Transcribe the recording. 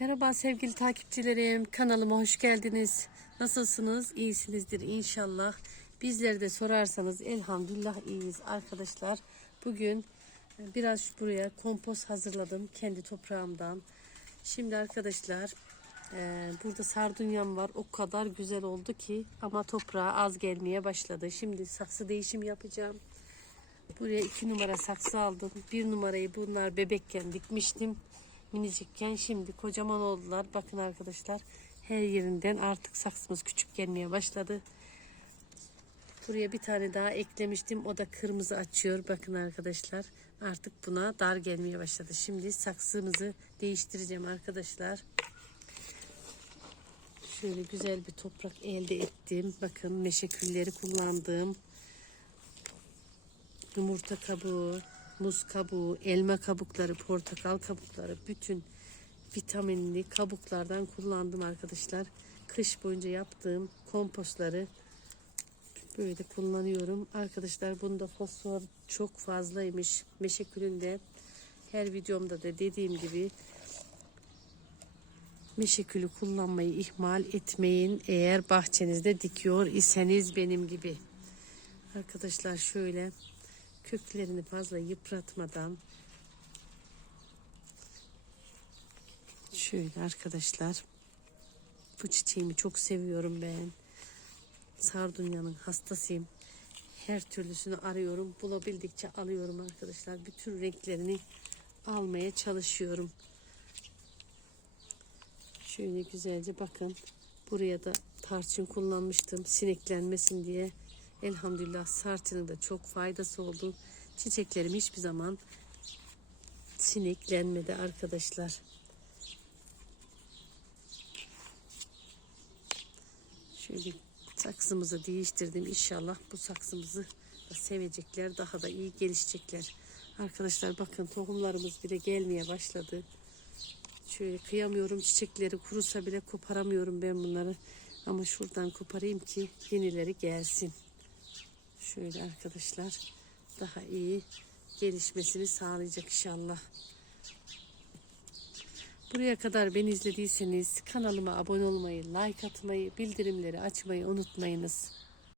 Merhaba sevgili takipçilerim. Kanalıma hoş geldiniz. Nasılsınız? İyisinizdir inşallah. Bizleri de sorarsanız elhamdülillah iyiyiz arkadaşlar. Bugün e, biraz buraya kompost hazırladım kendi toprağımdan. Şimdi arkadaşlar e, burada sardunyam var. O kadar güzel oldu ki ama toprağa az gelmeye başladı. Şimdi saksı değişimi yapacağım. Buraya iki numara saksı aldım. Bir numarayı bunlar bebekken dikmiştim. Minicikken şimdi kocaman oldular. Bakın arkadaşlar her yerinden artık saksımız küçük gelmeye başladı. Buraya bir tane daha eklemiştim. O da kırmızı açıyor. Bakın arkadaşlar artık buna dar gelmeye başladı. Şimdi saksımızı değiştireceğim arkadaşlar. Şöyle güzel bir toprak elde ettim. Bakın meşe külleri kullandım yumurta kabuğu, muz kabuğu, elma kabukları, portakal kabukları, bütün vitaminli kabuklardan kullandım arkadaşlar. Kış boyunca yaptığım kompostları böyle kullanıyorum. Arkadaşlar bunda fosfor çok fazlaymış. Meşekülünde her videomda da dediğim gibi meşekülü kullanmayı ihmal etmeyin. Eğer bahçenizde dikiyor iseniz benim gibi. Arkadaşlar şöyle köklerini fazla yıpratmadan şöyle arkadaşlar bu çiçeğimi çok seviyorum ben. Sardunyanın hastasıyım. Her türlüsünü arıyorum bulabildikçe alıyorum arkadaşlar. Bütün renklerini almaya çalışıyorum. Şöyle güzelce bakın buraya da tarçın kullanmıştım sineklenmesin diye Elhamdülillah sartının da çok faydası oldu. Çiçeklerim hiçbir zaman sineklenmedi arkadaşlar. Şöyle saksımızı değiştirdim. İnşallah bu saksımızı da sevecekler. Daha da iyi gelişecekler. Arkadaşlar bakın tohumlarımız bile gelmeye başladı. Şöyle kıyamıyorum çiçekleri kurusa bile koparamıyorum ben bunları. Ama şuradan koparayım ki yenileri gelsin. Şöyle arkadaşlar daha iyi gelişmesini sağlayacak inşallah. Buraya kadar beni izlediyseniz kanalıma abone olmayı, like atmayı, bildirimleri açmayı unutmayınız.